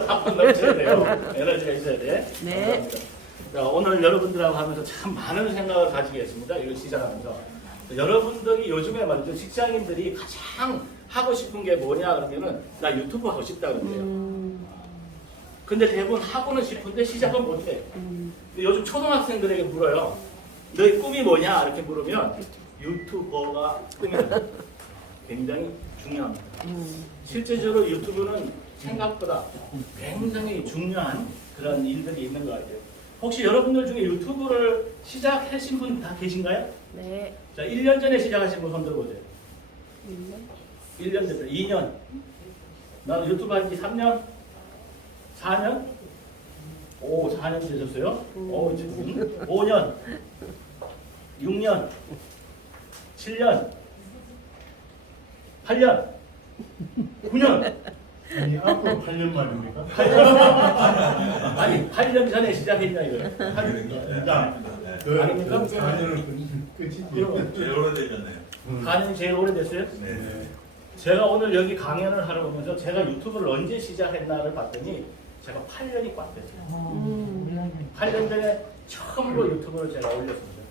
한번 넘쳐야 돼요. 에너지가 있어야 돼. 네. 감사합니다. 자, 오늘 여러분들하고 하면서 참 많은 생각을 가지게 했습니다. 이걸 시작하면서. 여러분들이 요즘에 말이죠. 직장인들이 가장 하고 싶은 게 뭐냐 그러면은 나 유튜브 하고 싶다 그러세요. 근데 대부분 하고는 싶은데 시작은 못해. 근데 요즘 초등학생들에게 물어요. 너의 꿈이 뭐냐 이렇게 물으면 유튜버가 꿈이다. 굉장히 중요합니다. 실제적으로 유튜브는 생각보다 굉장히 중요한 그런 일들이 있는 것 같아요. 혹시 여러분들 중에 유튜브를 시작하신 분 다 계신가요? 네. 자, 1년 전에 시작하신 분 손 들어보세요. 1년 전에, 2년. 나는 유튜브 한 지 3년? 4년? 오, 4년 되셨어요? 오, 지금 5년, 6년, 7년, 8년, 9년. 아니 앞으로 8년 만입니까? 8년. 아니, 8년 전에 시작했냐, 이거요. 그러니까 그 아닙니까? 4년을 끝이지. 제일 오래되셨네요. 4년이 제일 오래됐어요? 네. 제가 오늘 여기 강연을 하러 오면서 제가 유튜브를 언제 시작했나를 봤더니 제가 8년이 꽉 됐어요. 8년 전에 처음으로 유튜브를 제가 올렸습니다.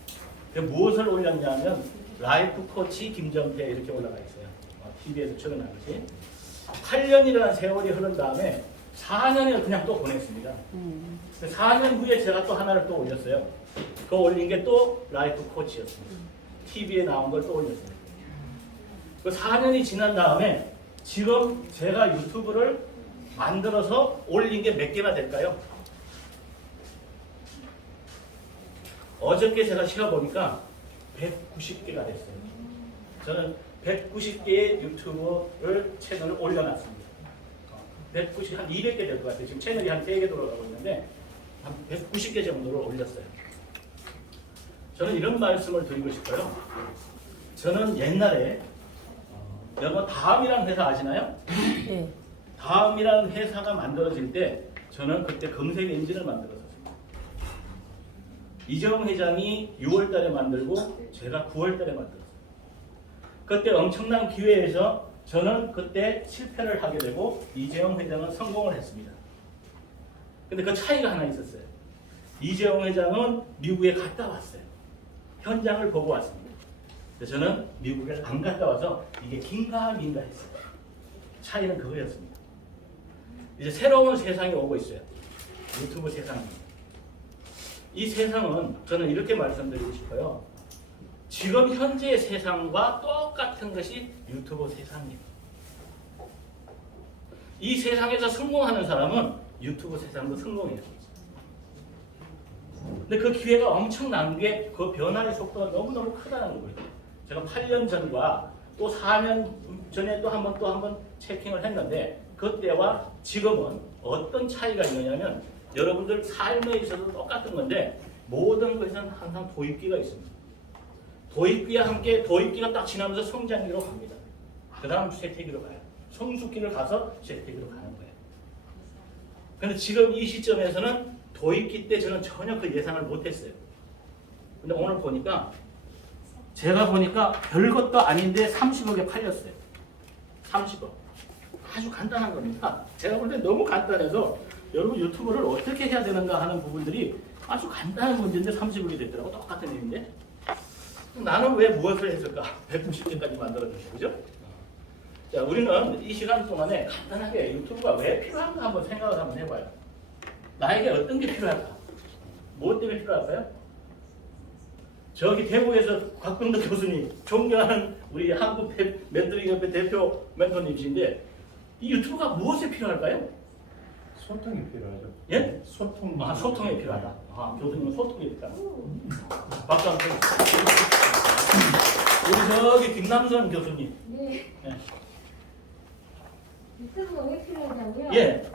무엇을 올렸냐면 라이프 코치 김정태 이렇게 올라가 있어요. TV에서 출연한 것이. 8년이라는 세월이 흐른 다음에 4년을 그냥 또 보냈습니다. 4년 후에 제가 또 하나를 또 올렸어요. 그 올린 게 또 라이프 코치였습니다. TV에 나온 걸 또 올렸습니다. 그 4년이 지난 다음에 지금 제가 유튜브를 만들어서 올린 게 몇 개나 될까요? 어저께 제가 쉬어보니까 190개가 됐어요. 저는 190개의 유튜브를 채널을 올려놨습니다. 190, 한 200개 될 것 같아요. 지금 채널이 한 3개 돌아가고 있는데 한 190개 정도를 올렸어요. 저는 이런 말씀을 드리고 싶어요. 저는 옛날에 여러분 다음이라는 회사 아시나요? 네. 다음이라는 회사가 만들어질 때 저는 그때 검색 엔진을 만들었었습니다. 이재용 회장이 6월 달에 만들고 제가 9월 달에 만들었어요. 그때 엄청난 기회에서 저는 그때 실패를 하게 되고 이재용 회장은 성공을 했습니다. 근데 그 차이가 하나 있었어요. 이재용 회장은 미국에 갔다 왔어요. 현장을 보고 왔습니다. 그래서 저는 미국에 안 갔다 와서 이게 긴가민가 했어요. 차이는 그거였습니다. 이제 새로운 세상이 오고 있어요. 유튜브 세상입니다. 이 세상은 저는 이렇게 말씀드리고 싶어요. 지금 현재의 세상과 똑같은 것이 유튜브 세상입니다. 이 세상에서 성공하는 사람은 유튜브 세상도 성공해요. 근데 그 기회가 엄청난 게 그 변화의 속도가 너무너무 크다는 거예요. 제가 8년 전과 또 4년 전에 또 한 번 체킹을 했는데 그때와 지금은 어떤 차이가 있느냐면 여러분들 삶에 있어도 똑같은 건데 모든 것에는 항상 도입기가 있습니다. 도입기와 함께 도입기가 딱 지나면서 성장기로 갑니다. 그 다음 쇠퇴기로 가요. 성숙기를 가서 쇠퇴기로 가는 거예요. 근데 지금 이 시점에서는 도입기 때 저는 전혀 그 예상을 못했어요. 근데 오늘 보니까 제가 보니까 별것도 아닌데 30억에 팔렸어요. 30억. 아주 간단한 겁니다. 제가 볼 때 너무 간단해서 여러분 유튜브를 어떻게 해야 되는가 하는 부분들이 아주 간단한 문제인데 30억이 됐더라고. 똑같은 일인데. 나는 왜 무엇을 했을까? 190개까지 만들어줬어요. 그죠? 자, 우리는 이 시간 동안에 간단하게 유튜브가 왜 필요한가 한번 생각을 한번 해봐요. 나에게 어떤 게 필요할까? 무엇 때문에 필요할까요? 저기 대구에서 곽병덕 교수님, 존경하는 우리 한국 멘토링협회 대표 멘토님이신데 이 유튜브가 무엇에 필요할까요? 소통이 필요하죠. 예? 소통. 아, 소통에 필요하다. 아, 교수님은 소통에 필요하다. 박수 한번 주세요. 우리 저기 김남선 교수님. 네. 예. 유튜브가 왜 필요하냐고요? 예.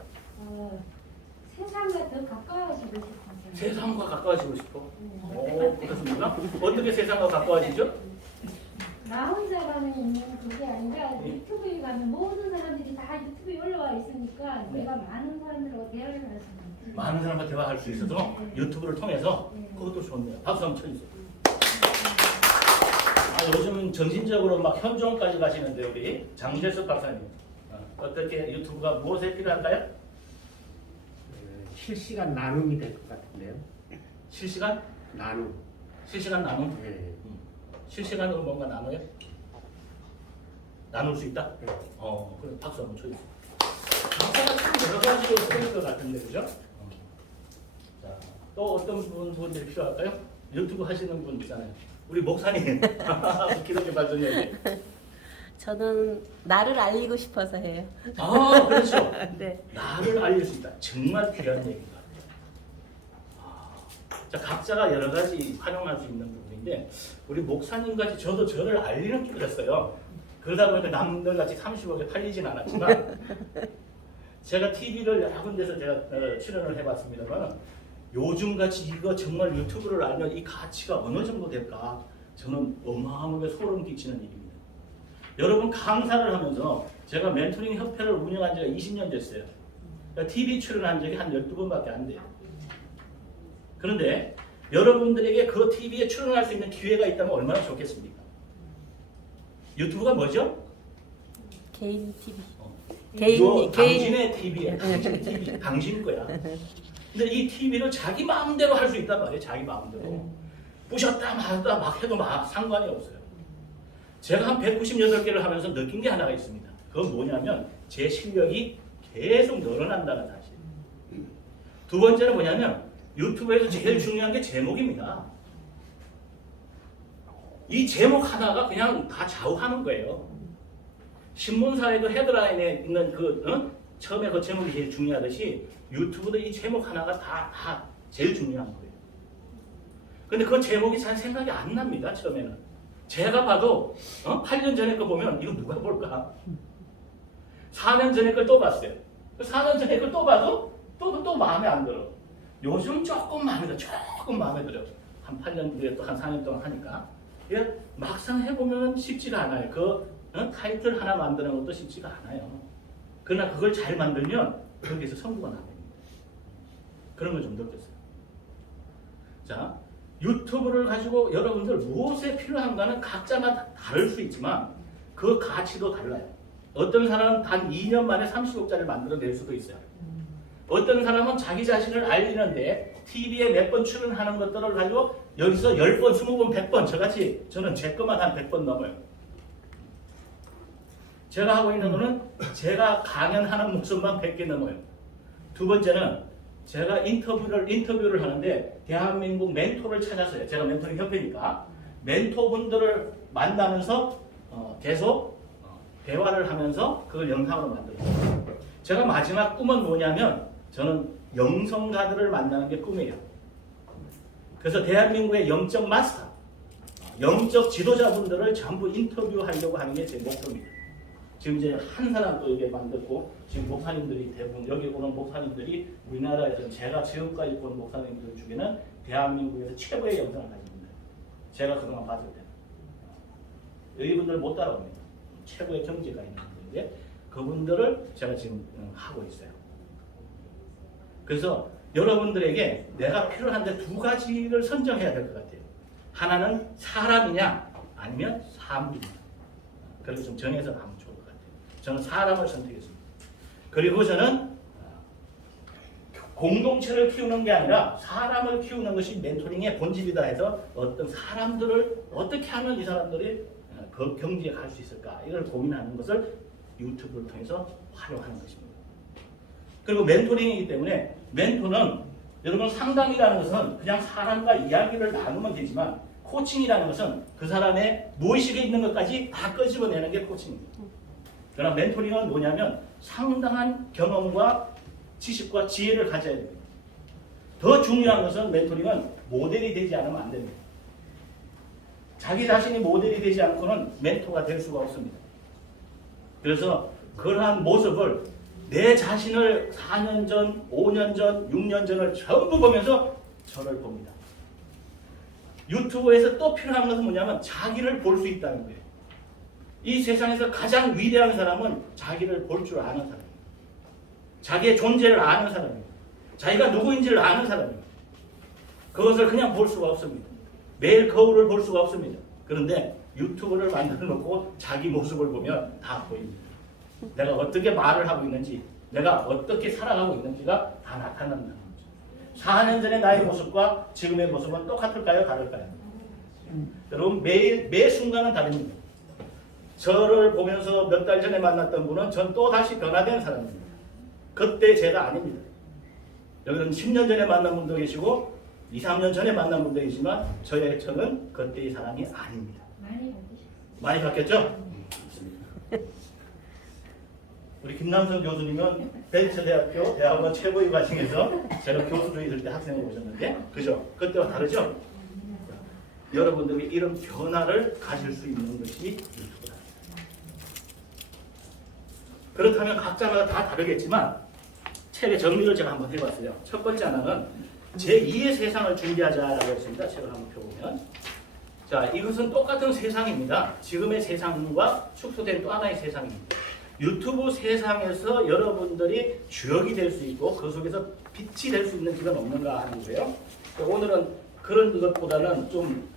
세상과 더 가까워지고 싶어서. 세상과 가까워지고 싶어. 오, 그렇습니까? 어떻게 세상과 가까워지죠? 나 혼자만이 있는 그게 아니라 유튜브에 가면 모든 사람들이 다 유튜브에 올라와 있으니까 네. 내가 많은 사람들과 대화를 할 수 있는. 많은 사람과 대화할 수 있어서 유튜브를 통해서 네. 그것도 좋네요. 박수 한번 쳐주세요. 아, 요즘은 정신적으로 막 현종까지 가시는데 우리 장재석 박사님 어떻게 유튜브가 무엇에 필요할까요? 실시간 나눔이 될 것 같은데요. 실시간? 나눔. 실시간 나눔? 예. 실시간으로 뭔가 나눠요? 나눌 수 있다? 네. 그럼 박수 한번 쳐주세요. 박사가 참 여러 가지로 쓰일 것 같은데, 그죠? 자, 또 어떤 분들이 필요할까요? 유튜브 하시는 분 있잖아요. 우리 목사님, 기독교 발전이에요. 저는 나를 알리고 싶어서 해요. 아, 그렇죠. 네. 나를 알릴 수 있다. 정말 귀한 얘기인 것 같아요. 자, 각자가 여러 가지 활용할 수 있는 부분인데 우리 목사님같이 저도 저를 알리는 줄 알았어요. 그러다 보니까 남들같이 30억에 팔리진 않았지만 제가 TV를 여러 군데서 제가 출연을 해봤습니다만 요즘같이 이거 정말 유튜브를 알면 이 가치가 어느 정도 될까 저는 어마어마하게 소름 끼치는 일입니다. 여러분 강사를 하면서 제가 멘토링 협회를 운영한 지가 20년 됐어요. 그러니까 TV 출연한 적이 한 12번밖에 안 돼요. 그런데 여러분들에게 그 TV에 출연할 수 있는 기회가 있다면 얼마나 좋겠습니까? 유튜브가 뭐죠? 개인 TV. 개인, 개인 당신의 TV야. 당신 TV. 당신 거야. 근데 이 TV를 자기 마음대로 할 수 있단 말이에요. 자기 마음대로. 부셨다 말았다 막 해도 막 상관이 없어요. 제가 한 198개를 하면서 느낀 게 하나가 있습니다. 그건 뭐냐면 제 실력이 계속 늘어난다는 사실. 두 번째는 뭐냐면 유튜브에서 제일 중요한 게 제목입니다. 이 제목 하나가 그냥 다 좌우하는 거예요. 신문사에도 헤드라인에 있는 처음에 그 제목이 제일 중요하듯이 유튜브도 이 제목 하나가 다 제일 중요한 거예요. 근데 그 제목이 잘 생각이 안 납니다. 처음에는. 제가 봐도 8년 전에 거 보면 이거 누가 볼까? 4년 전에 걸 또 봤어요. 4년 전에 걸 또 봐도 또 마음에 안 들어. 요즘 조금 마음에 들어. 조금 마음에 들어. 한 8년 뒤에 또 한 4년 동안 하니까. 막상 해보면 쉽지가 않아요. 타이틀 하나 만드는 것도 쉽지가 않아요. 그러나 그걸 잘 만들면 거기에서 성공은 안 됩니다. 그런 걸 좀 느꼈어요. 자, 유튜브를 가지고 여러분들 무엇에 필요한가는 각자마다 다를 수 있지만 그 가치도 달라요. 어떤 사람은 단 2년 만에 30억짜리를 만들어낼 수도 있어요. 어떤 사람은 자기 자신을 알리는데 TV에 몇 번 출연하는 것들을 가지고 여기서 10번, 20번, 100번 저같이 저는 제 것만 한 100번 넘어요. 제가 하고 있는 거는 제가 강연하는 모습만 100개 넘어요. 두 번째는 제가 인터뷰를 하는데 대한민국 멘토를 찾았어요. 제가 멘토링 협회니까 멘토분들을 만나면서 계속 대화를 하면서 그걸 영상으로 만들었어요. 제가 마지막 꿈은 뭐냐면 저는 영성가들을 만나는 게 꿈이에요. 그래서 대한민국의 영적 마스터, 영적 지도자분들을 전부 인터뷰하려고 하는 게 제 목표입니다. 지금 이제 한 사람 또 이게 만들고 지금 목사님들이 대부분 여기 오는 목사님들이 우리나라에서 제가 지금까지 본 목사님들 중에는 대한민국에서 최고의 영상을 가지고 있는 제가 그동안 봤을 때 여기분들 못 따라옵니다. 최고의 경제가 있는 분들인데 그분들을 제가 지금 하고 있어요. 그래서 여러분들에게 내가 필요한데 두 가지를 선정해야 될 것 같아요. 하나는 사람이냐 아니면 사물이냐. 그래서 좀 정해서 하면 좋을 것 같아요. 저는 사람을 선택했습니다. 그리고 저는 공동체를 키우는 게 아니라 사람을 키우는 것이 멘토링의 본질이다 해서 어떤 사람들을 어떻게 하면 이 사람들이 그 경지에 갈 수 있을까 이걸 고민하는 것을 유튜브를 통해서 활용하는 것입니다. 그리고 멘토링이기 때문에 멘토는 여러분 상담이라는 것은 그냥 사람과 이야기를 나누면 되지만 코칭이라는 것은 그 사람의 무의식에 있는 것까지 다 끄집어내는 게 코칭입니다. 그러나 멘토링은 뭐냐면 상당한 경험과 지식과 지혜를 가져야 됩니다. 더 중요한 것은 멘토링은 모델이 되지 않으면 안 됩니다. 자기 자신이 모델이 되지 않고는 멘토가 될 수가 없습니다. 그래서 그러한 모습을 내 자신을 4년 전, 5년 전, 6년 전을 전부 보면서 저를 봅니다. 유튜브에서 또 필요한 것은 뭐냐면 자기를 볼 수 있다는 거예요. 이 세상에서 가장 위대한 사람은 자기를 볼 줄 아는 사람입니다. 자기의 존재를 아는 사람입니다. 자기가 누구인지를 아는 사람입니다. 그것을 그냥 볼 수가 없습니다. 매일 거울을 볼 수가 없습니다. 그런데 유튜브를 만들어 놓고 자기 모습을 보면 다 보입니다. 내가 어떻게 말을 하고 있는지, 내가 어떻게 살아가고 있는지가 다 나타난다는 거죠. 4년 전의 나의 모습과 지금의 모습은 똑같을까요? 다를까요? 여러분 매 순간은 다릅니다. 저를 보면서 몇 달 전에 만났던 분은 전 또 다시 변화된 사람입니다. 그때 제가 아닙니다. 여기는 10년 전에 만난 분도 계시고 2, 3년 전에 만난 분도 계시지만 저는 그때의 사람이 아닙니다. 많이 바뀌셨어요. 많이 바뀌었죠? 우리 김남성 교수님은 벤처대학교 대학원 최고위 과정에서 제가 교수로 있을 때 학생을 오셨는데 그죠? 그때와 다르죠? 여러분들이 이런 변화를 가질 수 있는 것이 유튜브다. 그렇다면 각자마다 다 다르겠지만 책의 정리를 제가 한번 해봤어요. 첫 번째 하나는 제2의 세상을 준비하자라고 했습니다. 책을 한번 펴보면 자, 이것은 똑같은 세상입니다. 지금의 세상과 축소된 또 하나의 세상입니다. 유튜브 세상에서 여러분들이 주역이 될 수 있고 그 속에서 빛이 될 수 있는 길은 없는가 하는 거예요. 오늘은 그런 것보다는 좀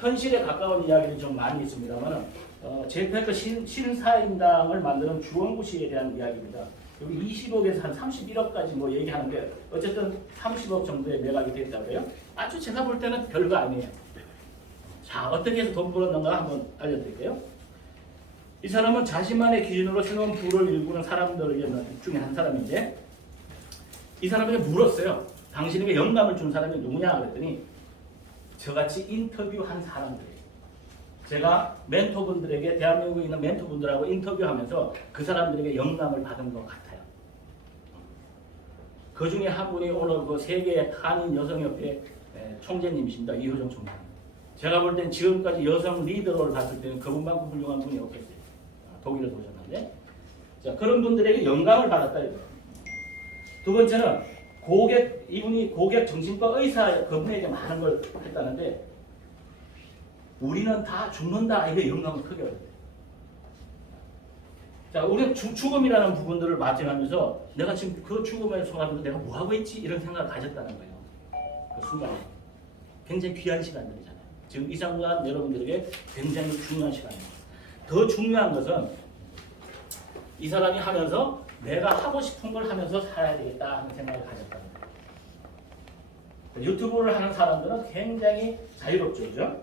현실에 가까운 이야기를 좀 많이 있습니다만 제1회 신사임당을 만드는 주원구 씨에 대한 이야기입니다. 여기 20억에서 한 31억까지 뭐 얘기하는데 어쨌든 30억 정도의 매각이 됐다고요. 아주 제가 볼 때는 별거 아니에요. 자, 어떻게 해서 돈 벌었는가 한번 알려드릴게요. 이 사람은 자신만의 기준으로 새로운 부를 일구는 사람들 중에 한 사람인데 이 사람에게 물었어요. 당신에게 영감을 준 사람이 누구냐 그랬더니 저같이 인터뷰한 사람들이에요. 제가 멘토분들에게 대한민국에 있는 멘토분들하고 인터뷰하면서 그 사람들에게 영감을 받은 것 같아요. 그 중에 한 분이 오늘 그 세계 한인 여성협회 총재님이십니다. 이효정 총재님. 제가 볼 땐 지금까지 여성 리더를 봤을 때는 그분만큼 훌륭한 분이 없겠어요. 독일에서 오셨는데 자, 그런 분들에게 영감을 받았다 이거예요. 두 번째는 이분이 고객 정신과 의사 그분에게 많은 걸 했다는데 우리는 다 죽는다 이게 영감을 크게 얻어요. 자, 우리는 죽음이라는 부분들을 맞이하면서 내가 지금 그 죽음에 속하면서 내가 뭐 하고 있지 이런 생각을 가졌다는 거예요. 그 순간에 굉장히 귀한 시간들이잖아요. 지금 이 순간 여러분들에게 굉장히 중요한 시간입니다. 더 중요한 것은 이 사람이 하면서 내가 하고 싶은 걸 하면서 살아야 되겠다 하는 생각을 가졌다는 거예요. 유튜브를 하는 사람들은 굉장히 자유롭죠, 그죠?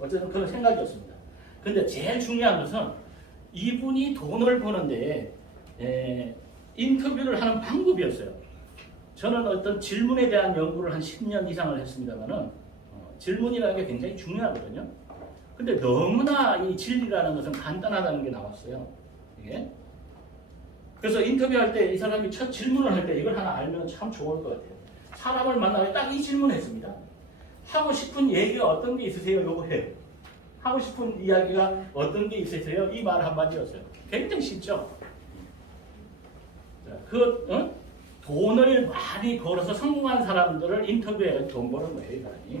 어쨌든 그런 생각이었습니다. 근데 제일 중요한 것은 이분이 돈을 버는데 인터뷰를 하는 방법이었어요. 저는 어떤 질문에 대한 연구를 한 10년 이상을 했습니다만은 질문이라는 게 굉장히 중요하거든요. 근데 너무나 이 진리라는 것은 간단하다는 게 나왔어요. 이게. 그래서 인터뷰할 때 이 사람이 첫 질문을 할 때 이걸 하나 알면 참 좋을 것 같아요. 사람을 만나면 딱 이 질문을 했습니다. 하고 싶은 얘기가 어떤 게 있으세요? 요거 해요. 하고 싶은 이야기가 어떤 게 있으세요? 이 말 한마디였어요. 굉장히 쉽죠? 자, 돈을 많이 벌어서 성공한 사람들을 인터뷰해야 돈 버는 거예요, 이 사람이.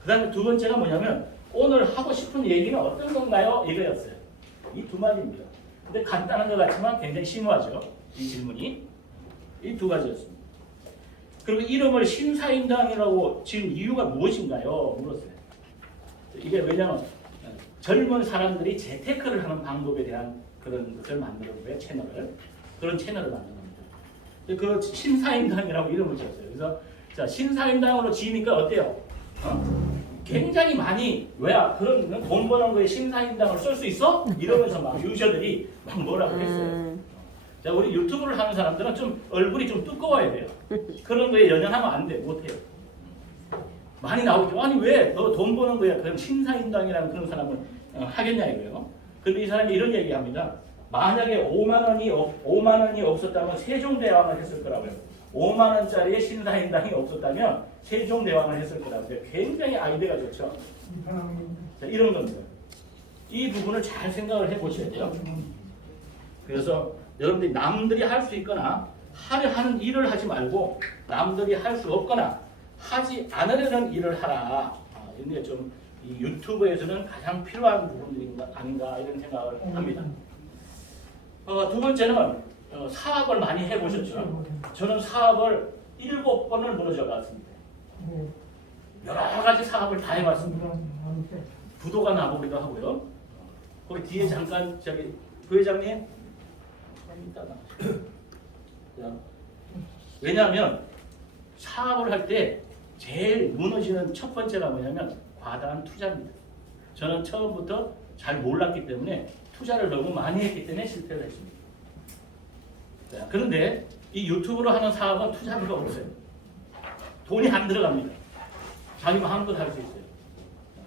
그 다음에 두 번째가 뭐냐면 오늘 하고 싶은 얘기는 어떤 건가요? 이거였어요. 이 두 마디입니다. 근데 간단한 것 같지만 굉장히 심오하죠. 이 질문이. 이 두 가지였습니다. 그리고 이름을 신사임당이라고 지은 이유가 무엇인가요? 물었어요. 이게 왜냐면 젊은 사람들이 재테크를 하는 방법에 대한 그런 것을 만드는 거예요. 채널을. 그런 채널을 만드는 겁니다. 그 신사임당이라고 이름을 지었어요. 그래서 자, 신사임당으로 지으니까 어때요? 굉장히 많이 왜야 그런 돈 버는 거에 신사임당을 쓸 수 있어? 이러면서 막 유저들이 막 뭐라고 했어요. 자, 우리 유튜브를 하는 사람들은 좀 얼굴이 좀 두꺼워야 돼요. 그런 거에 연연하면 안 돼, 못해요. 많이 나오죠. 아니 왜 너 돈 버는 거야? 그럼 신사임당이라는 그런 사람은 하겠냐 이거예요. 근데 이 사람이 이런 얘기합니다. 만약에 5만 원이 없었다면 세종대왕을 했을 거라고요. 5만 원짜리의 신사임당이 없었다면 세종대왕을 했을 거라고요. 굉장히 아이디어가 좋죠. 자, 이런 겁니다. 이 부분을 잘 생각을 해보셔야 돼요. 그래서 여러분들이 남들이 할 수 있거나 하는 일을 하지 말고 남들이 할 수 없거나 하지 않으려는 일을 하라. 이런 게 좀 이 유튜브에서는 가장 필요한 부분들이 아닌가 이런 생각을 합니다. 두 번째는 사업을 많이 해보셨죠. 저는 사업을 7번을 무너져 봤습니다. 여러 가지 사업을 다 해봤습니다. 부도가 나보기도 하고요. 거기 뒤에 잠깐 저기 부회장님 왜냐하면 사업을 할 때 제일 무너지는 첫 번째가 뭐냐면 과다한 투자입니다. 저는 처음부터 잘 몰랐기 때문에 투자를 너무 많이 했기 때문에 실패를 했습니다. 자, 그런데 이 유튜브로 하는 사업은 투자비가 없어요. 돈이 안 들어갑니다. 자기가 한 것 할 수 있어요.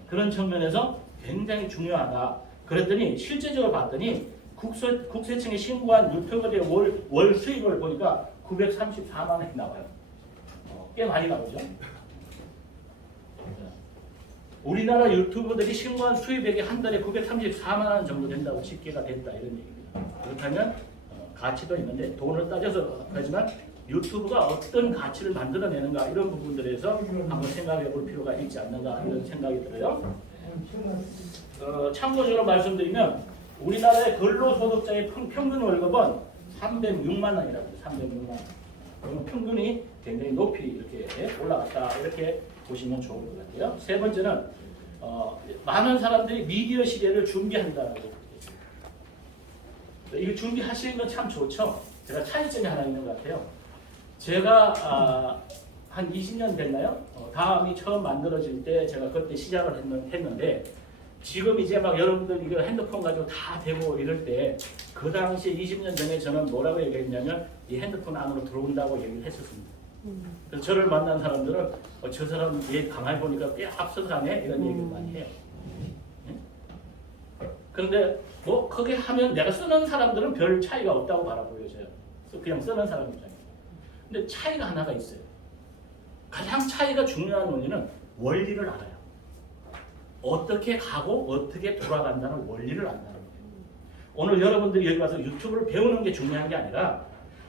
그런 측면에서 굉장히 중요하다. 그랬더니 실제적으로 봤더니 국세청에 신고한 유튜버들의 월 수입을 보니까 934만 원이 나와요. 꽤 많이 나오죠. 우리나라 유튜버들이 신고한 수입액이 한 달에 934만 원 정도 된다고 집계가 됐다 이런 얘기입니다. 그렇다면 가치도 있는데 돈을 따져서 하지만 유튜브가 어떤 가치를 만들어내는가 이런 부분들에서 한번 생각해 볼 필요가 있지 않는가 이런 생각이 들어요. 참고적으로 말씀드리면 우리나라의 근로소득자의 평균 월급은 306만 원이라고 해요. 306만 원. 그러면 평균이 굉장히 높이 이렇게 올라갔다 이렇게 보시면 좋을 것 같아요. 세 번째는 많은 사람들이 미디어 시대를 준비한다고 얘기했습니다. 이거 준비하시는 건 참 좋죠. 제가 차이점이 하나 있는 것 같아요. 제가 한 20년 됐나요? 다음이 처음 만들어질 때 제가 그때 시작을 했는데 지금 이제 막 여러분들 이거 핸드폰 가지고 다 되고 이럴 때 그 당시에 20년 전에 저는 뭐라고 얘기했냐면 이 핸드폰 안으로 들어온다고 얘기를 했었습니다. 그래서 저를 만난 사람들은 저 사람 얘 가만히 보니까 꽤 앞서가네 이런 얘기를 많이 해요. 그런데 뭐 그게 하면 내가 쓰는 사람들은 별 차이가 없다고 바라보여져요. 그냥 쓰는 사람 입장에서. 근데 차이가 하나가 있어요. 가장 차이가 중요한 원인은 원리를 알아요. 어떻게 가고 어떻게 돌아간다는 원리를 안다는 거예요. 오늘 여러분들이 여기 와서 유튜브를 배우는 게 중요한 게 아니라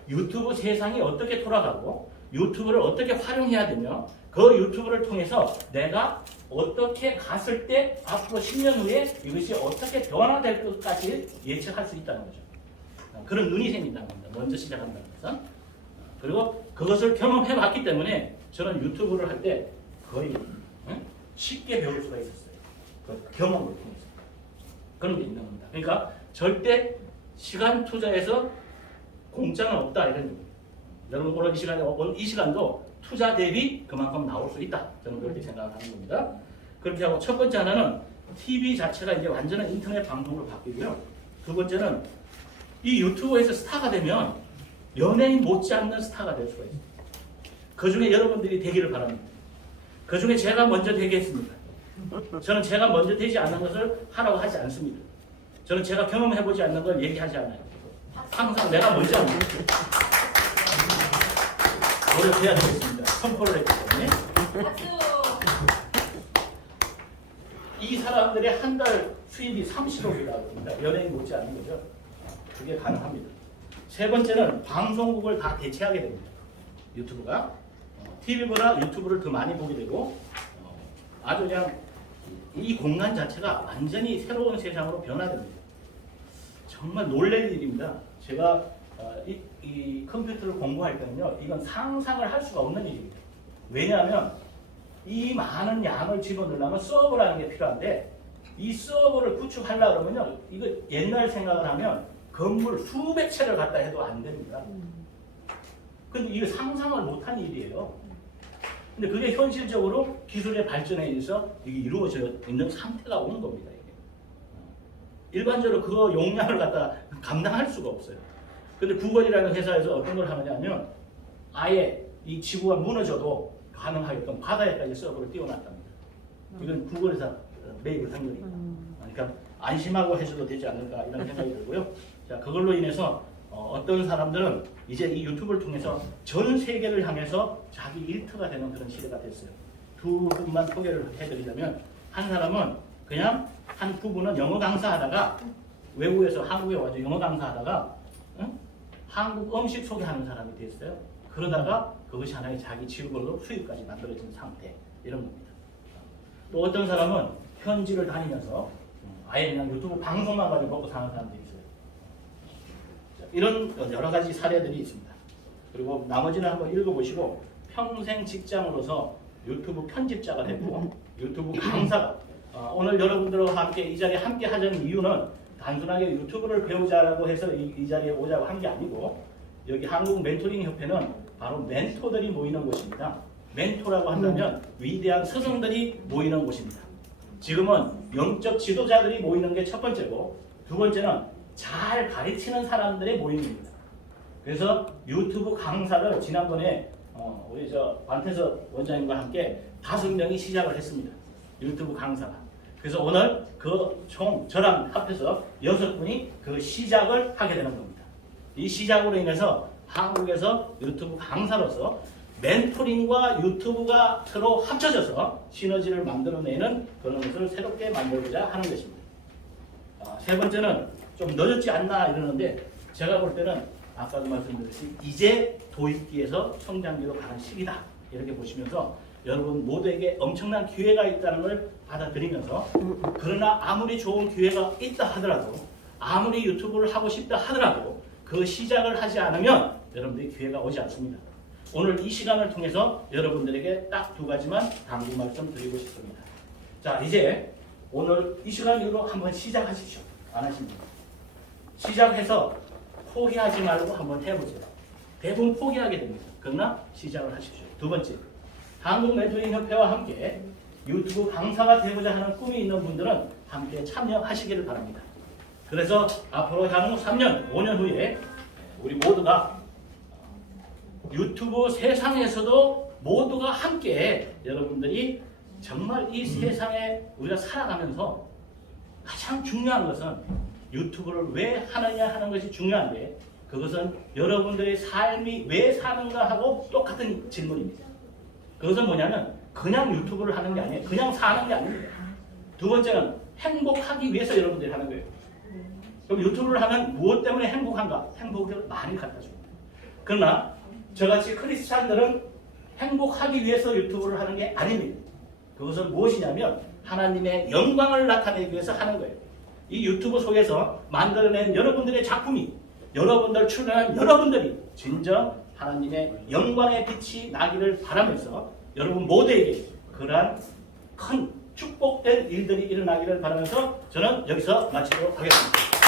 유튜브 세상이 어떻게 돌아가고 유튜브를 어떻게 활용해야 되며 그 유튜브를 통해서 내가 어떻게 갔을 때 앞으로 10년 후에 이것이 어떻게 변화될 것까지 예측할 수 있다는 거죠. 그런 눈이 생긴다는 겁니다. 먼저 시작한다는 것은. 그리고 그것을 경험해 봤기 때문에 저는 유튜브를 할 때 거의 쉽게 배울 수가 있었어요. 그 경험을 통해서. 그런 게 있는 겁니다. 그러니까 절대 시간 투자해서 공짜는 없다 이런 얘기입니다. 여러분 오늘 이 시간도 투자 대비 그만큼 나올 수 있다. 저는 그렇게 생각하는 겁니다. 그렇게 하고 첫 번째 하나는 TV 자체가 이제 완전한 인터넷 방송으로 바뀌고요. 두 번째는 이 유튜브에서 스타가 되면 연예인 못지않는 스타가 될 수가 있어요. 그 중에 여러분들이 되기를 바랍니다. 그 중에 제가 먼저 되겠습니다. 저는 제가 먼저 되지 않는 것을 하라고 하지 않습니다. 저는 제가 경험해보지 않는 걸 얘기하지 않아요. 항상 내가 먼저 합니다. 노력해야 되겠습니다. 선포를 했기 때문에. 이 사람들의 한 달 수입이 30억이라고 합니다. 연예인 못지않는 거죠. 그게 가능합니다. 세 번째는 방송국을 다 대체하게 됩니다. 유튜브가. TV보다 유튜브를 더 많이 보게 되고 아주 그냥 이 공간 자체가 완전히 새로운 세상으로 변화됩니다. 정말 놀랄 일입니다. 제가 이 컴퓨터를 공부할 때는요, 이건 상상을 할 수가 없는 일입니다. 왜냐하면 이 많은 양을 집어넣으려면 서버라는 게 필요한데 이 서버를 구축하려고 그러면요, 이거 옛날 생각을 하면 건물 수백 채를 갖다 해도 안 됩니다. 근데 이거 상상을 못한 일이에요. 근데 그게 현실적으로 기술의 발전에 의해서 이게 이루어져 있는 상태가 온 겁니다. 이게. 일반적으로 그 용량을 갖다 감당할 수가 없어요. 근데 구글이라는 회사에서 어떤 걸 하느냐면 아예 이 지구가 무너져도 가능하게끔 바다에까지 서버를 띄워놨답니다. 이건 구글에서 매입을 한 거니까. 그러니까 안심하고 해줘도 되지 않을까 이런 생각이 들고요. 자, 그걸로 인해서 어떤 사람들은 이제 이 유튜브를 통해서 전 세계를 향해서 자기 일터가 되는 그런 시대가 됐어요. 두 분만 소개를 해드리자면 한 사람은 그냥 한 부부는 영어 강사하다가 외국에서 한국에 와서 영어 강사하다가 한국 음식 소개하는 사람이 됐어요. 그러다가 그것이 하나의 자기 직업으로 수입까지 만들어진 상태 이런 겁니다. 또 어떤 사람은 현지를 다니면서 아예 그냥 유튜브 방송만 가지고 먹고 사는 사람들이 있어요. 이런 여러 가지 사례들이 있습니다. 그리고 나머지는 한번 읽어보시고 평생 직장으로서 유튜브 편집자가 되고 유튜브 강사가 오늘 여러분들과 함께 이 자리에 함께 하자는 이유는 단순하게 유튜브를 배우자라고 해서 이 자리에 오자고 한 게 아니고 여기 한국 멘토링 협회는 바로 멘토들이 모이는 곳입니다. 멘토라고 한다면 위대한 스승들이 모이는 곳입니다. 지금은 영적 지도자들이 모이는 게 첫 번째고, 두 번째는 잘 가르치는 사람들의 모임입니다. 그래서 유튜브 강사를 지난번에 우리 관태석 원장님과 함께 5명이 시작을 했습니다. 유튜브 강사가. 그래서 오늘 그 총 저랑 합해서 6분이 그 시작을 하게 되는 겁니다. 이 시작으로 인해서 한국에서 유튜브 강사로서 멘토링과 유튜브가 서로 합쳐져서 시너지를 만들어내는 그런 것을 새롭게 만들고자 하는 것입니다. 세 번째는 좀 늦었지 않나 이러는데, 제가 볼 때는 아까도 말씀드렸듯이 이제 도입기에서 성장기로 가는 시기다, 이렇게 보시면서 여러분 모두에게 엄청난 기회가 있다는 걸 받아들이면서, 그러나 아무리 좋은 기회가 있다 하더라도, 아무리 유튜브를 하고 싶다 하더라도 그 시작을 하지 않으면 여러분들이 기회가 오지 않습니다. 오늘 이 시간을 통해서 여러분들에게 딱 2가지만 당부 말씀 드리고 싶습니다. 자, 이제 오늘 이 시간 이후로 한번 시작하십시오. 안 하십니까? 시작해서 포기하지 말고 한번 해보세요. 대부분 포기하게 됩니다. 그러나 시작을 하십시오. 두 번째, 한국 멘토링 협회와 함께 유튜브 강사가 되고자 하는 꿈이 있는 분들은 함께 참여하시기를 바랍니다. 그래서 앞으로 향후 3년, 5년 후에 우리 모두가 유튜브 세상에서도 모두가 함께 여러분들이 정말 이 세상에 우리가 살아가면서 가장 중요한 것은 유튜브를 왜 하느냐 하는 것이 중요한데, 그것은 여러분들의 삶이 왜 사는가 하고 똑같은 질문입니다. 그것은 뭐냐면 그냥 유튜브를 하는 게 아니에요. 그냥 사는 게 아닙니다. 두 번째는 행복하기 위해서 여러분들이 하는 거예요. 그럼 유튜브를 하면 무엇 때문에 행복한가? 행복을 많이 갖다 줍니다. 그러나 저같이 크리스찬들은 행복하기 위해서 유튜브를 하는 게 아닙니다. 그것은 무엇이냐면 하나님의 영광을 나타내기 위해서 하는 거예요. 이 유튜브 속에서 만들어낸 여러분들의 작품이, 여러분들 출연한 여러분들이 진정 하나님의 영광의 빛이 나기를 바라면서 여러분 모두에게 그러한 큰 축복된 일들이 일어나기를 바라면서 저는 여기서 마치도록 하겠습니다.